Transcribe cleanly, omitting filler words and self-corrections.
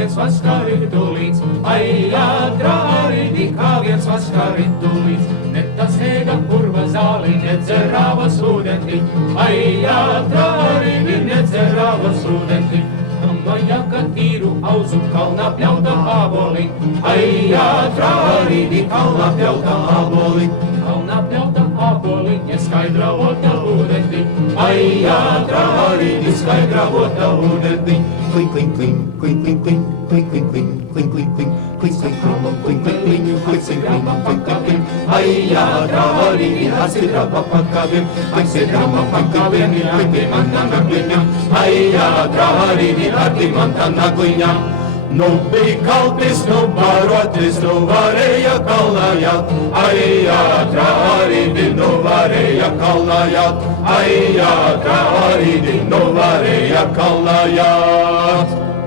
viens vaskaritulis, ai ātrāridi, kā viens vaskaritulis. Ne tas sniega purva zāli, nedzerāvas ūdenti, ai ātrāridi, nedzerāvas ūdenti. Vajaka tīru auzu kalnā pļauta āboli, ai ātrāridi, kalnā pļauta āboli. Kalnā pļauta āboli, neskaidrā vota ūdenti, ai ātrāridi, skaidrā vota ūdenti. Kling, kling, kling, kling, kling, kling, kling, kling, kling, kling, kling, kling, kling, kling, kling, kling, kling, kling, kling, kling. Ai ātrāridi, atsidrapa pakaviem, atsidrapa pakaviem, ilgi man nagliņam, ai ātrāridi, arti man tā nagliņam. Nu bija kaltis, nu barotis, nu varēja kalnājāt, ai ātrāridi, nu varēja kalnājāt, ai ātrāridi, nu varēja kalnājāt.